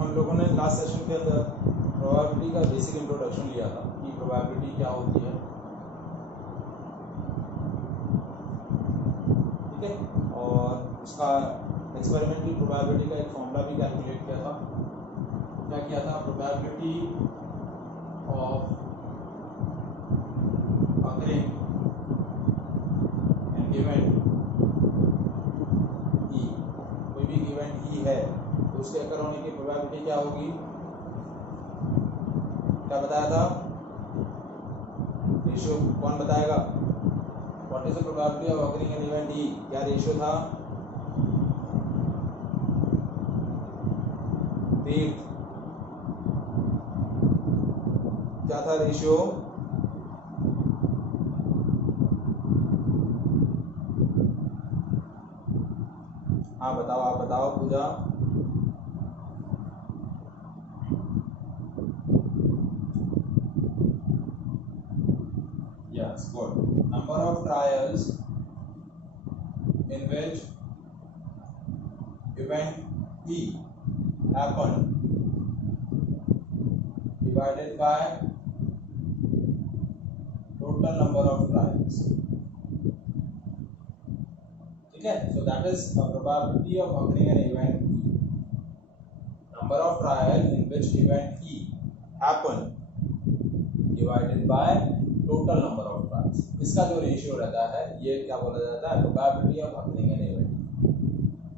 हम लोगों ने लास्ट सेशन के अंदर प्रोबेबिलिटी का बेसिक इंट्रोडक्शन लिया था कि प्रोबेबिलिटी क्या होती है, ठीक है, और उसका एक्सपेरिमेंटल प्रोबेबिलिटी का एक फॉर्मूला भी कैलकुलेट किया था। क्या किया था? Probability of occurring N event ई, कोई भी इवेंट ई है तो उसके अकर होने की प्रोबेबिलिटी क्या होगी? क्या बताया था? रेशियो कौन बताएगा? What is the probability of occurring N event E? क्या रेशियो था? रीड, क्या था रेशियो? हाँ बताओ, आप बताओ पूजा। Yes, good. Number of trials in which event E happened divided by total number of trials. ठीक है, so that is a probability of occurring an event E. Number of trials in which event E happened divided by total number of trials, इसका जो ratio रहता है ये क्या बोला जाता है? Probability of happening an event.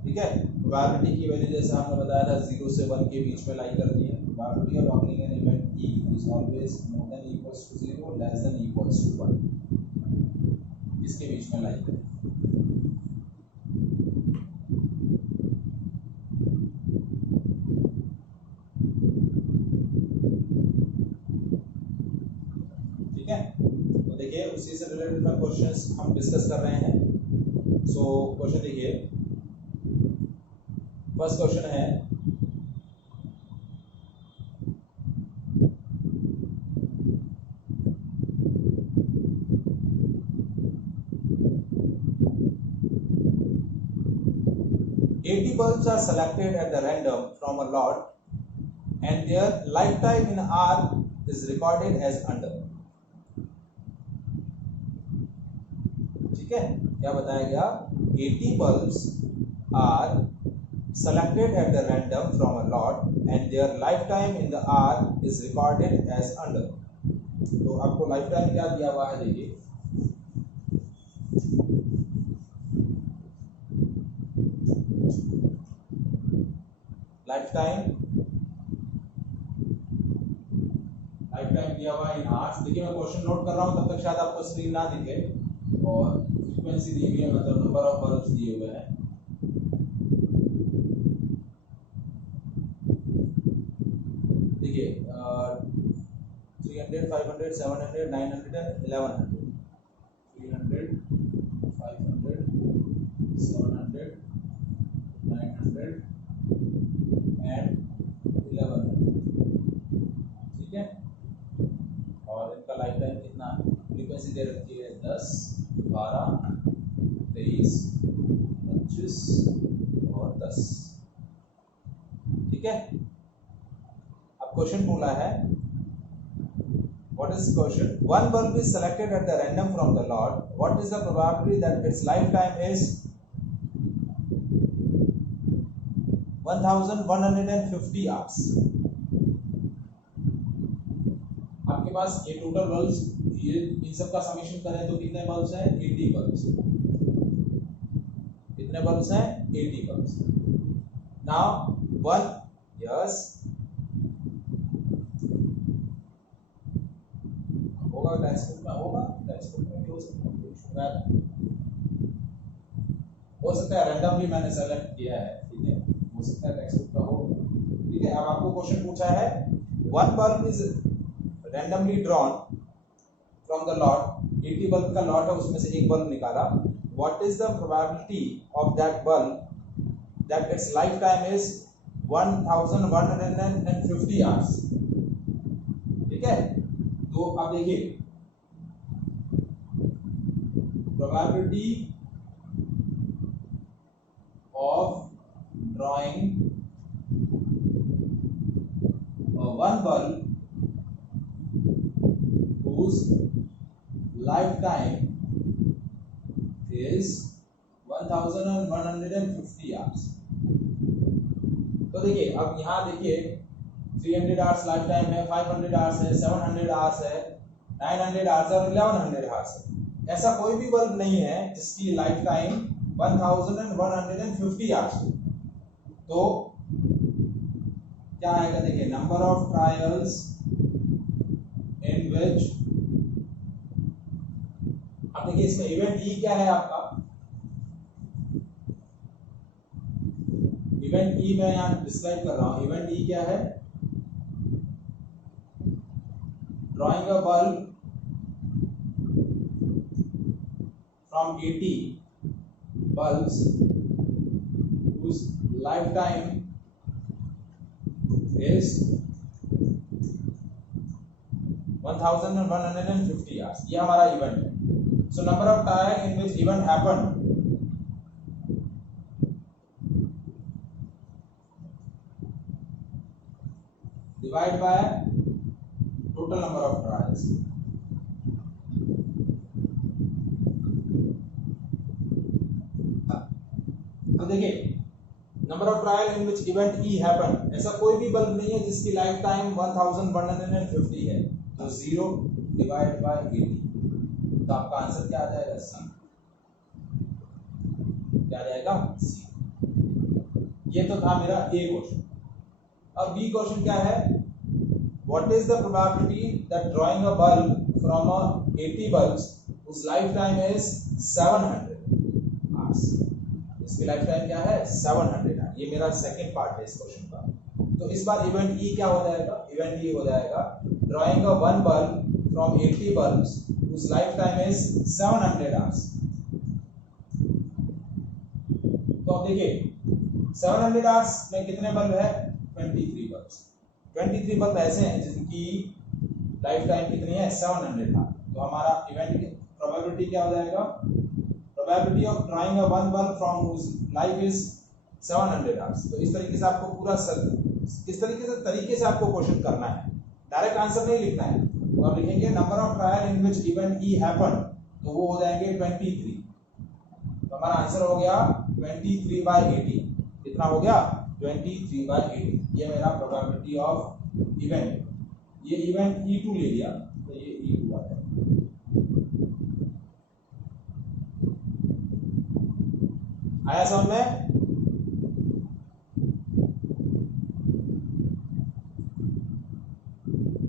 ठीक है, प्रोबेबिलिटी की वैल्यू जैसे हमने बताया था 0 से 1 के बीच में लाई करती है। Probability of happening an event E is always more than equals to 0 less than equals to 1, इसके बीच में लाई करती है। ठीक है, तो देखिए उसी से रिलेटेड में क्वेश्चंस हम डिस्कस कर रहे हैं। सो क्वेश्चन देखिए, फर्स्ट क्वेश्चन है $80 bulbs are selected at the random from a lot and their lifetime in R is recorded as under। ठीक है, क्या बताया गया? 80 bulbs are selected at the random from a lot and their lifetime in the R is recorded as under। तो आपको lifetime क्या दिया हुआ है? देखिए लाइफटाइम दिया हुआ है इन आवर्स। देखिए मैं क्वेश्चन नोट कर रहा हूं, तब तक शायद आपको स्क्रीन ना दिखे, और फ्रीक्वेंसी दी हुई है, मतलब नंबर ऑफ बल्ब्स दिए हुए हैं। देखिए 300, 500, 700, 900 एंड 1100। 300, 500, 700, 900 एंड 1100। ठीक है, और इनका लाइफ टाइम कितना? फ्रीक्वेंसी दे रखी है 10, 12, 23, 25 और 10। ठीक है, अब क्वेश्चन बोला है, what is question? One bulb is selected at the random from the lot. What is the probability that its lifetime is 1150 hours? आपके पास ये टोटल बल्ब्स, ये इन सब का समेशन करें तो कितने बल्ब्स हैं? 80 बल्ब्स। कितने बल्ब्स हैं? 80 बल्ब्स। नाउ वन, यस होगा, टेक्स्ट बुक में होगा, टेक्स्ट बुक में भी हो सकता है, हो सकता है रैंडमली मैंने सेलेक्ट किया है। ठीक है, हो सकता है टेक्स्ट बुक का हो। ठीक है, अब आपको क्वेश्चन पूछा है, one bulb is randomly drawn from the lot, 80 bulb का लॉट है, उसमें से एक बल्ब निकाला। What is the probability of that bulb that its lifetime is 1150 hours? ठीक है, तो अब देखिए probability of drawing lifetime is 1150 hours। तो देखिए अब यहाँ देखिए 300 आवर्स लाइफ टाइम है, 500 आवर्स है, 700 आवर्स है, 900 आवर्स है और 1100 आवर्स है। ऐसा कोई भी बल्ब नहीं है जिसकी लाइफ टाइम 1150 आवर्स हो। तो क्या आएगा देखिए, नंबर ऑफ ट्रायल्स इन विच, अब देखिए इसमें इवेंट ई क्या है आपका, इवेंट ई मैं यहाँ डिस्क्राइब कर रहा हूँ। इवेंट ई क्या है, drawing a bulb from 80 bulbs whose lifetime is 1150 hours। ये हमारा इवेंट है। So number of time in which event happen, divide by total number of trials. तो देखिए number of trial in which event E happen, ऐसा कोई भी bulb नहीं है जिसकी लाइफ टाइम 1150 है। तो 0 डिवाइड बाय 80, तो आपका आंसर क्या आ जाएगा, सी। क्या आ जाएगा, सी। ये तो था मेरा ए क्वेश्चन। अब बी क्वेश्चन क्या है, what is the probability that drawing a bulb from 80 bulbs whose lifetime is 700 hours, इसकी लाइफ टाइम क्या है, 700 है। ये मेरा सेकंड पार्ट है इस क्वेश्चन का। तो इस बार इवेंट ई क्या हो जाएगा, इवेंट ई हो जाएगा drawing a one bulb from 80 bulbs whose life time is 700 hours। तो अब देखिए 700 hours में कितने बल्ब है, 23 bulbs। 23 बल्ब ऐसे हैं जिनकी लाइफ टाइम कितनी है, 700 था। तो हमारा इवेंट की प्रोबेबिलिटी क्या हो जाएगा, probability of drawing a one bulb from whose life is 700 hours। तो इस तरीके से आपको पूरा इस तरीके से आपको क्वेश्चन करना है, डायरेक्ट आंसर नहीं लिखना है। तो आप लिखेंगे number of trial in which event E happen, तो वो हो जाएंगे 23। तो हमारा आंसर हो गया 23/80। कितना हो गया, 23/80। ये मेरा प्रोबेबिलिटी ऑफ इवेंट, ये इवेंट E2 ले लिया तो ये E2 आ जाएगा। आया समझ में,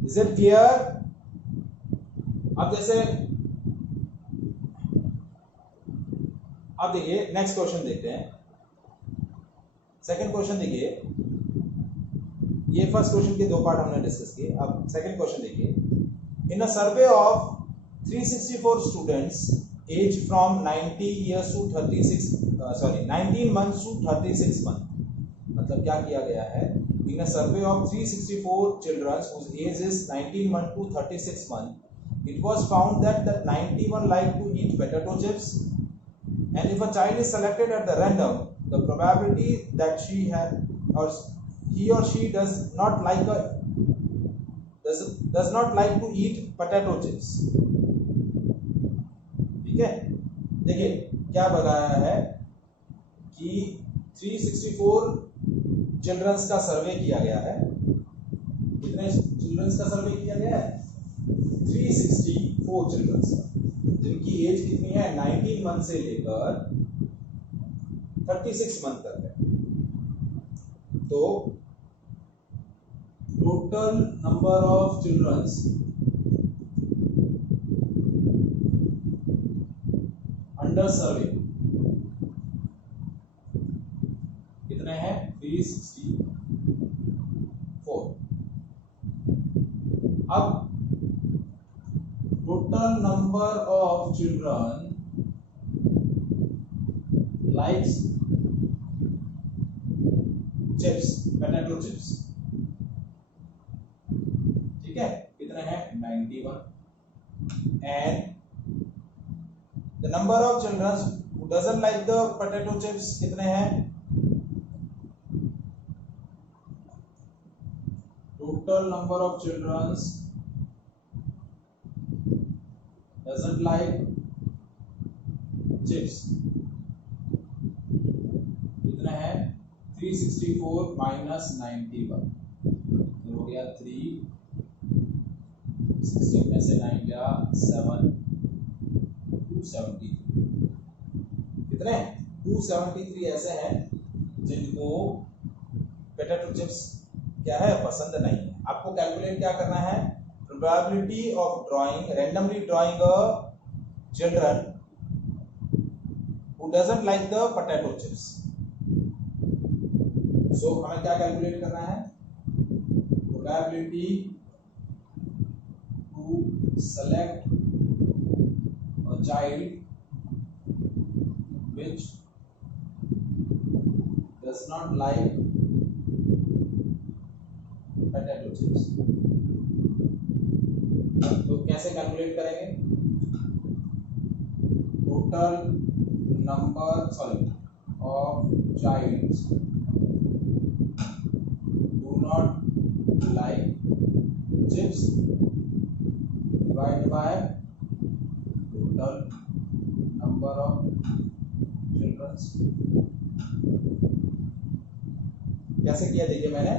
इज इट क्लियर। अब जैसे अब देखिए नेक्स्ट क्वेश्चन देखते हैं। सेकंड क्वेश्चन देखिए, ये फर्स्ट क्वेश्चन के दो पार्ट हमने डिस्कस किए। अब सेकंड क्वेश्चन देखिए, in a survey of 364 students age from 19 years to 19 months to 36 months, मतलब क्या किया गया है, इन a survey of 364 children whose age is 19 months to 36 months, it was found that 91 like to eat potato chips, and if a child is selected at the random, the probability that he or she does not like to eat potato chips। ठीक है, देखिए क्या बताया है कि 364 children's का सर्वे किया गया है। कितने चिल्ड्रंस का सर्वे किया गया है, 364 चिल्ड्रंस का, जिनकी एज कितनी है, 19 मंथ से लेकर 36 मंथ तक है। तो total number of childrens under survey कितने हैं, 364। अब total number of children likes chips, potato chips, ठीक है, कितने हैं, 91। And the number of children who doesn't like the potato chips कितने हैं, total number of children doesn't like chips कितना है 364 माइनस 91 हो गया 360 में से 9 गया 7 273 कितने 273 ऐसे हैं जिनको पोटैटो चिप्स क्या है पसंद नहीं है। आपको कैलकुलेट क्या करना है probability of drawing randomly drawing a children who doesn't like the potato chips. So हमें क्या कैलकुलेट करना है probability to select a child which does not like potato chips। तो कैसे कैलकुलेट करेंगे total number of childs do not like chips divide by total number of कैसे किया देखिए मैंने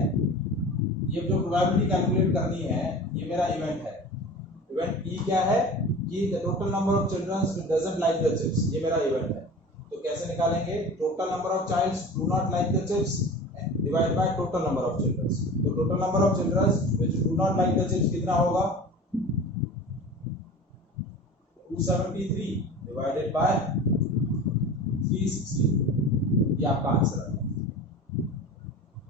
ये जो प्रोबेबिलिटी कैलकुलेट करनी है ये मेरा इवेंट है। इवेंट ई क्या है कि the total number of children doesn't like the chips ये मेरा इवेंट है। तो कैसे निकालेंगे total number of childs do not like the chips divide by total number of children. तो total number of children which do not like the chips कितना होगा 273 divided by 360 ये आपका आंसर है।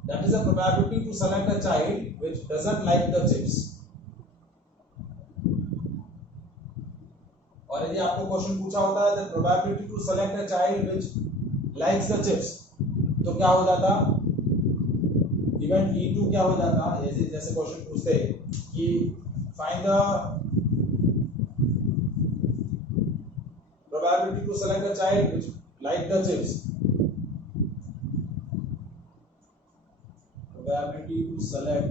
That is the probability to select a child which doesn't like the chips। और यदि आपको question पूछा होता है the probability to select a child which likes the chips तो क्या हो जाता इवेंट E2 क्या हो जाता जैसे क्वेश्चन पूछते कि find the probability to select a child which like the chips probability to select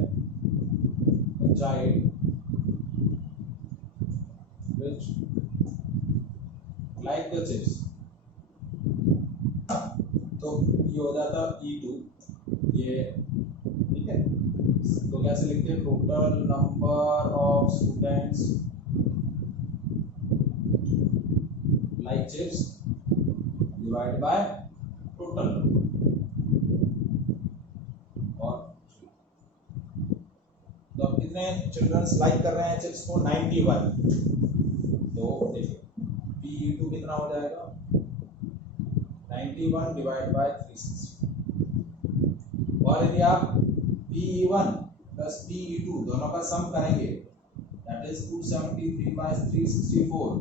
a child which like the chips तो ये हो जाता E2 ये ठीक है। तो कैसे लिखते हैं total number of students like chips divided by total और तो अब कितने चिल्ड्रंस लाइक कर रहे हैं चिप्स को 91। तो देखिए PE2 कितना हो जाएगा 91 डिवाइड बाय 360 और यदि आप PE1 प्लस PE2 दोनों का सम करेंगे that is 273 by 364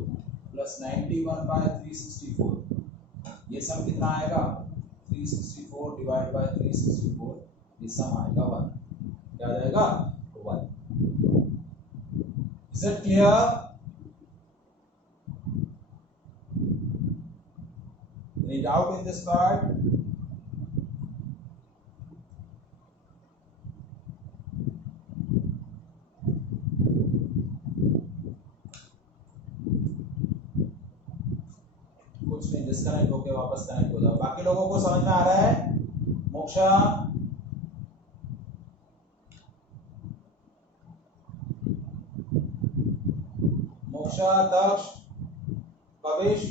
plus 91 by 364 ये सम कितना आएगा 364 डिवाइड बाय 364 ये सम आएगा 1 क्या आ जाएगा 1। Is it clear any doubt in this part disconnect होके वापस कनेक्ट हो जाओ। बाकी लोगों को समझ में आ रहा है मोक्षा दक्ष भवेश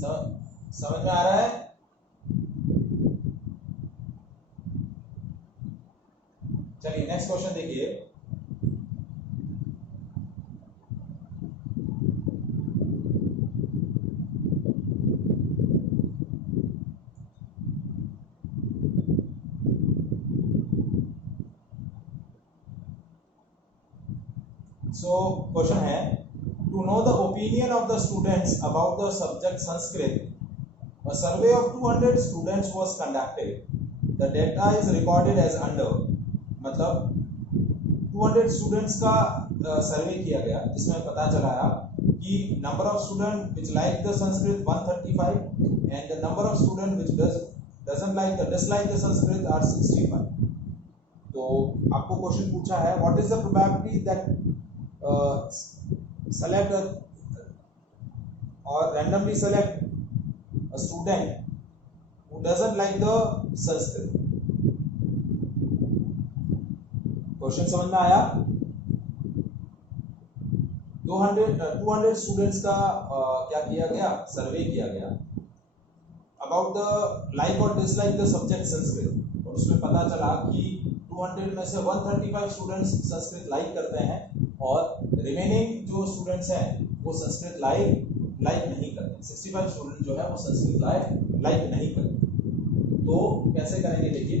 समझ में आ रहा है चलिए नेक्स्ट क्वेश्चन देखिए So question है to know the opinion of the students about the subject Sanskrit, a survey of 200 students was conducted. The data is recorded as under मतलब 200 स्टूडेंट्स का सर्वे किया गया जिसमें पता चला कि number of student which like the Sanskrit 135 and the number of student which doesn't like the dislike the Sanskrit are 65। तो आपको क्वेश्चन पूछा है what is the probability that select or randomly select a student who doesn't like the Sanskrit. Question समझ में आया? 200 students का क्या किया गया? सर्वे किया गया अबाउट द लाइक और डिसलाइक द सब्जेक्ट संस्कृत, और उसमें पता चला कि 200 में से 135 स्टूडेंट्स संस्कृत लाइक करते हैं और रिमेनिंग जो स्टूडेंट्स हैं वो संस्कृत लाइक नहीं करते। 65 स्टूडेंट जो है वो संस्कृत लाइक नहीं करते। तो कैसे करेंगे देखिए,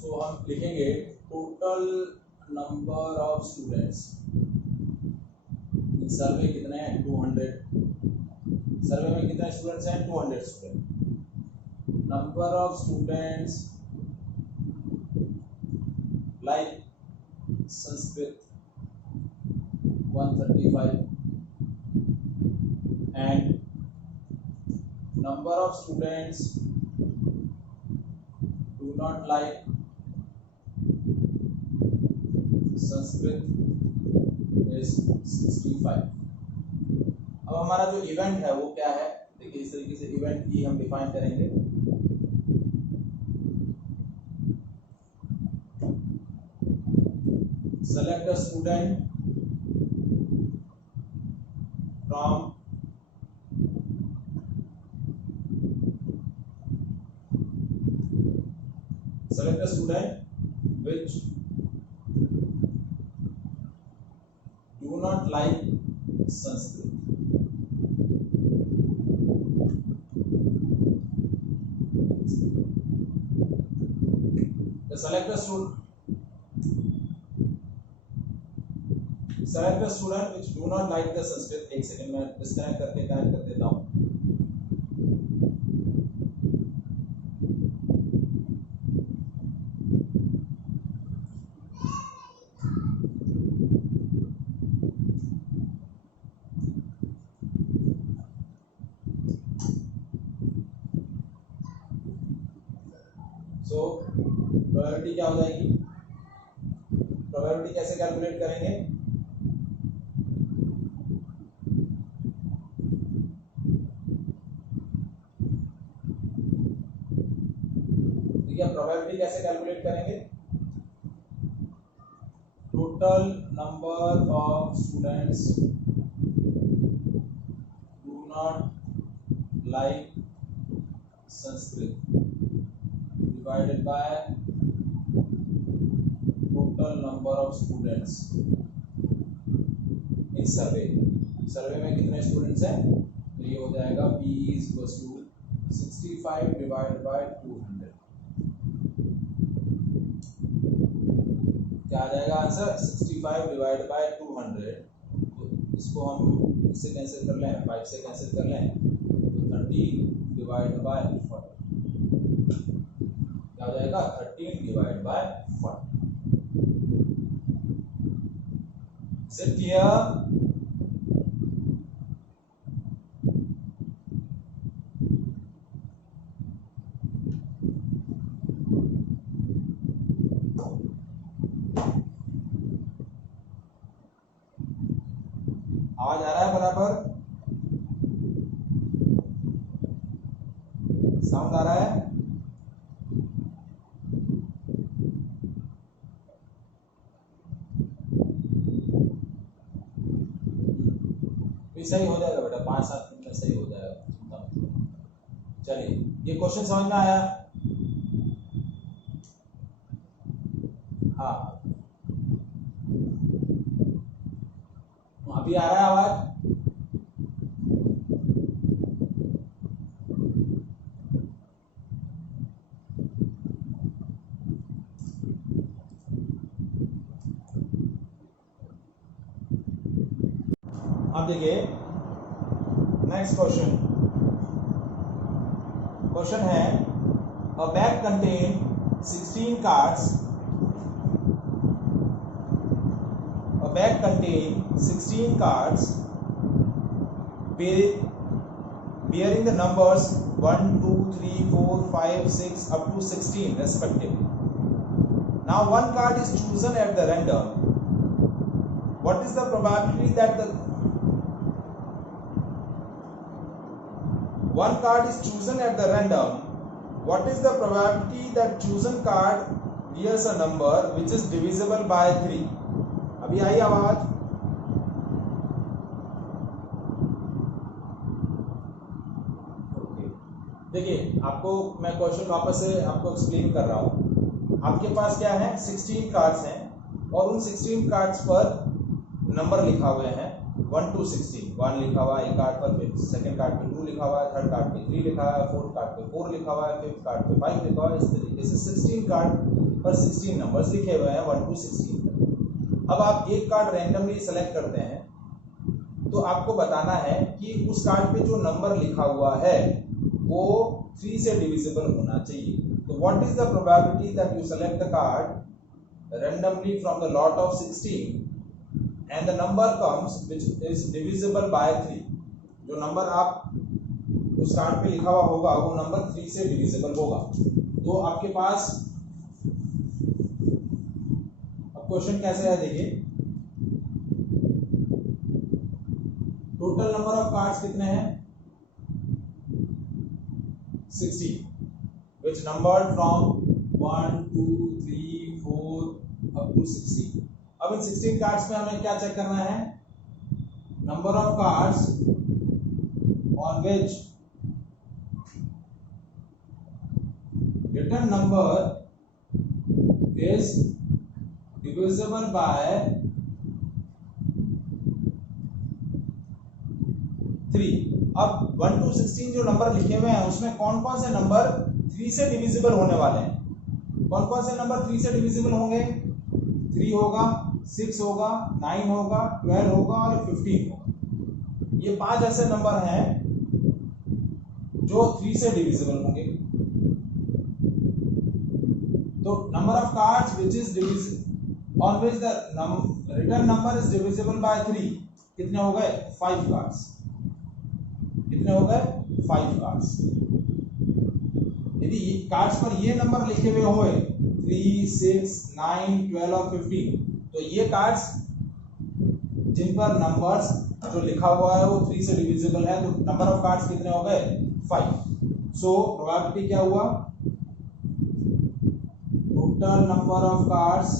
तो हम लिखेंगे टोटल नंबर ऑफ स्टूडेंट्स, सर्वे कितने हैं? 200। सर्वे में कितने स्टूडेंट्स हैं? 200 student. Number of students like Sanskrit 135 and number of students do not like Sanskrit is 65। अब हमारा जो इवेंट है वो क्या है? देखिए इस तरीके से इवेंट की हम डिफाइन करेंगे। Select a student from select a student which do not like Sanskrit. Select a student which do not like the Sanskrit। एक सेकंड में डिस्कनेक्ट करके कनेक्ट कर देता हूँ। सो प्रोबेबिलिटी क्या हो जाएगी? प्रोबेबिलिटी कैसे कैलकुलेट करेंगे? प्रोबेबिलिटी कैसे कैलकुलेट करेंगे? Total number of students do not like Sanskrit divided by total number of students in survey. Survey में कितने स्टूडेंट्स हैं? तो ये हो जाएगा P is equals to 65 divided by 200। क्या आ जाएगा आंसर? 65 divide by 200। तो इसको हम इससे कैंसिल कर लें, 5 से कैंसिल कर लें, तो 30 डिवाइड बाय 40 क्या हो जाएगा? 13 divide by 40। Is it clear? आवाज आ रहा है बराबर? साउंड आ रहा है? सही हो जाएगा बेटा, 5-7 मिनट में सही हो जाएगा। चलिए, ये क्वेश्चन समझ में आया? हाँ, अभी आ रहा है आवाज? अब देखिए नेक्स्ट क्वेश्चन। क्वेश्चन है अ bag contain 16 cards। A bag contain 16 cards with bearing the numbers 1, 2, 3, 4, 5, 6 up to 16 respectively. Now one card is chosen at the random. What is the probability that one card is chosen at the random? What is the probability that chosen card bears a number which is divisible by 3? अभी आई आवाज? देखिए आपको मैं question वापस से आपको explain कर रहा हूँ। आपके पास क्या है, 16 कार्ड्स हैं और उन 16 कार्ड्स पर नंबर लिखा हुए हैं 1 to 16। 1 लिखा हुआ है एक कार्ड पर, फिर सेकंड कार्ड पे 2 लिखा हुआ है, थर्ड कार्ड पे 3 लिखा हुआ है, फोर्थ कार्ड पे 4 लिखा हुआ है, फिफ्थ कार्ड पे 5 लिखा हुआ है। इस तरीके से 16 कार्ड पर 16 नंबर्स लिखे हुए हैं 1 to 16 पर। अब आप एक कार्ड रैंडमली सेलेक्ट करते हैं तो आपको बताना है कि उस कार्ड पे जो नंबर लिखा हुआ है वो 3 से डिविजिबल होना चाहिए। तो what is the probability that you select the card randomly from the lot of 16 and the number comes which is divisible by 3? जो नंबर आप उस कार्ड पे लिखा हुआ होगा वो नंबर 3 से डिविजिबल होगा। तो आपके पास अब क्वेश्चन कैसे है देखिए, टोटल नंबर ऑफ कार्ड्स कितने हैं 16, which numbered from 1, 2, 3, 4 up to 16। अब इन 16 कार्ड्स में हमें क्या चेक करना है, number of cards on which written number is divisible by 3। अब 1 to 16 जो नंबर लिखे हुए हैं उसमें कौन कौन से नंबर 3 से डिविजिबल होने वाले हैं? कौन कौन से नंबर 3 से डिविजिबल होंगे? 3 होगा, 6 होगा, 9 होगा, 12 होगा और 15 होगा। ये 5 ऐसे नंबर हैं जो 3 से डिविजिबल होंगे। तो number of cards which is divisible on which the written number is divisible by 3 कितने हो गए? 5 कार्ड्स। कितने हो गए? 5 कार्ड्स। यदि कार्ड्स पर ये नंबर लिखे हुए होए 3, 6, 9, 12 और 15, तो ये कार्ड्स जिन पर नंबर्स जो लिखा हुआ है वो 3 से डिविजिबल है, तो नंबर ऑफ कार्ड्स कितने हो गए? 5। सो प्रोबेबिलिटी क्या हुआ, total number of cards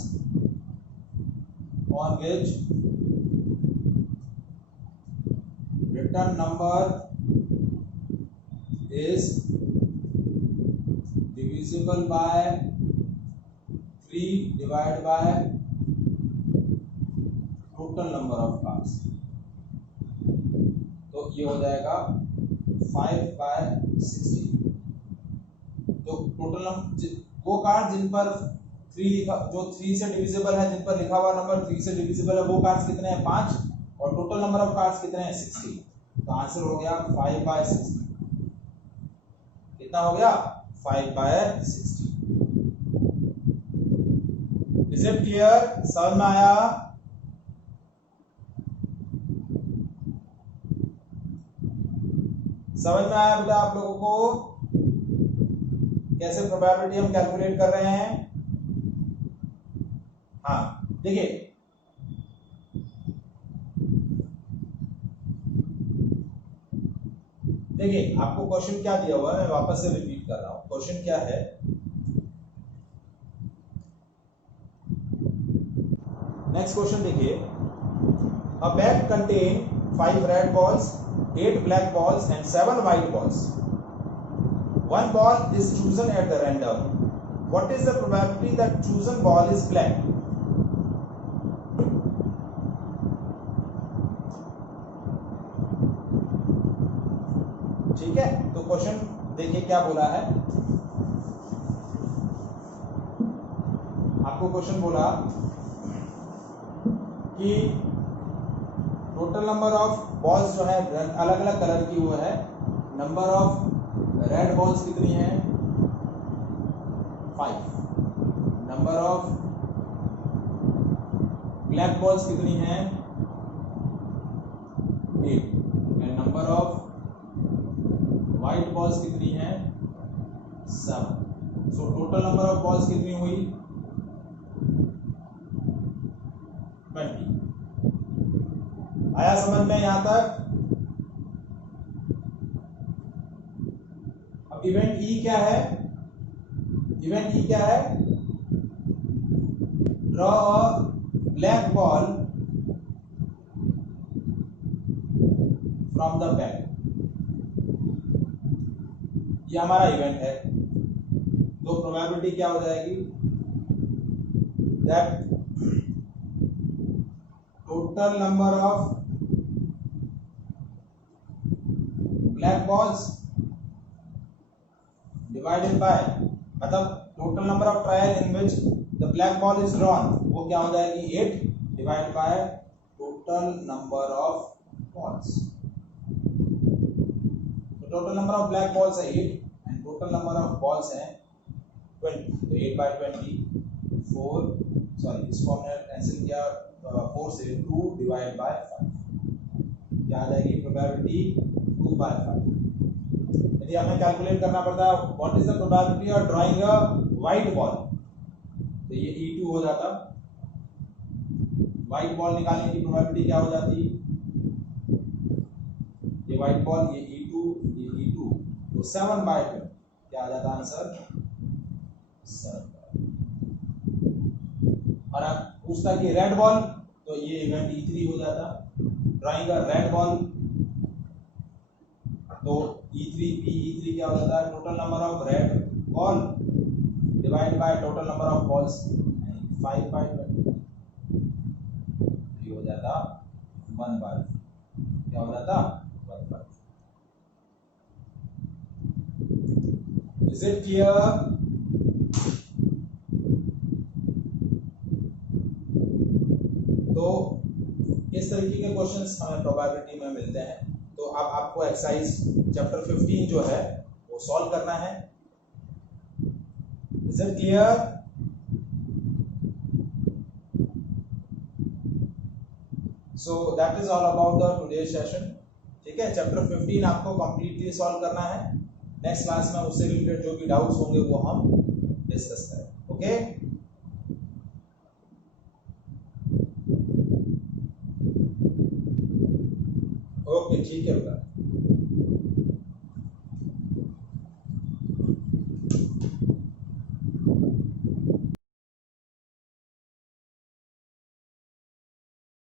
on which return number is divisible by 3 divided by total number of cards। तो ये हो जाएगा 5 by 16। तो टोटल वो कार्ड जिन पर 3 लिखा, जो 3 से डिविजिबल है, जिन पर लिखा हुआ नंबर 3 से डिविजिबल है, वो कार्ड्स कितने हैं? 5। और टोटल नंबर ऑफ कार्ड्स कितने हैं? 16। तो आंसर हो गया 5 by 16। कितना हो गया? 5 by 16। Is it clear? समझ में आया? समझ में आया बेटा आप लोगों को कैसे प्रोबेबिलिटी हम कैलकुलेट कर रहे हैं? हाँ देखिए, देखिए आपको क्वेश्चन क्या दिया हुआ है, मैं वापस से रिपीट कर रहा हूं। क्वेश्चन क्या है, नेक्स्ट क्वेश्चन देखिए, अ bag contain 5 red balls, 8 black balls and 7 white balls. One ball is chosen at the random. What is the probability that chosen ball is black? ठीक है, तो क्वेश्चन देखिए क्या बोला है। आपको क्वेश्चन बोला कि टोटल नंबर ऑफ बॉल्स जो है अलग अलग कलर की वो है, नंबर ऑफ रेड बॉल्स कितनी है? 5। नंबर ऑफ ब्लैक बॉल्स कितनी है? 8। एंड नंबर ऑफ बॉल्स कितनी हैं 7। So total number of balls कितनी हुई 20। आया समझ में यहां तक। अब इवेंट ई क्या है, इवेंट ई क्या है, draw a black ball from the bag. ये हमारा इवेंट है, तो प्रोबेबिलिटी क्या हो जाएगी that total number of black balls divided by, मतलब total number of trial in which the black ball is drawn, वो क्या हो जाएगी 8 divide by total number of balls. तो total number of black balls है 8 and total number of balls है 20, तो 8 bye 20 4, sorry इसको हमने कैंसिल किया 4 से 2 डिवाइड बाय 5, क्या आ जाएगी प्रोबेबिलिटी 2 बाय 5। यदि हमें कैलकुलेट करना पड़ता है what is the probability of drawing a white ball, तो ये E2 हो जाता, व्हाइट बॉल निकालने की प्रोबेबिलिटी क्या हो जाती, ये व्हाइट बॉल ये E2 ये E2, तो 7 बाय 2 क्या आ जाता आंसर 7। और अब पूछता कि रेड बॉल, तो ये इवेंट E3 हो जाता, ड्राइंग अ रेड बॉल, तो E3 क्या हो जाता है total number of red ball divide by total number of balls 5 by 20, ये हो जाता 1 बाय, क्या हो जाता 1 बाय। Is it clear. तो इस तरीके के क्वेश्चंस हमें प्रोबेबिलिटी में मिलते हैं। तो अब आपको एक्सरसाइज चैप्टर 15 जो है वो सॉल्व करना है। Is it clear. So that is all about the today session. ठीक है, चैप्टर 15 आपको कंप्लीटली सॉल्व करना है। नेक्स्ट क्लास में उससे रिलेटेड जो भी डाउट्स होंगे वो हम डिस्कस करें। ओके ओके ठीक है बेटा।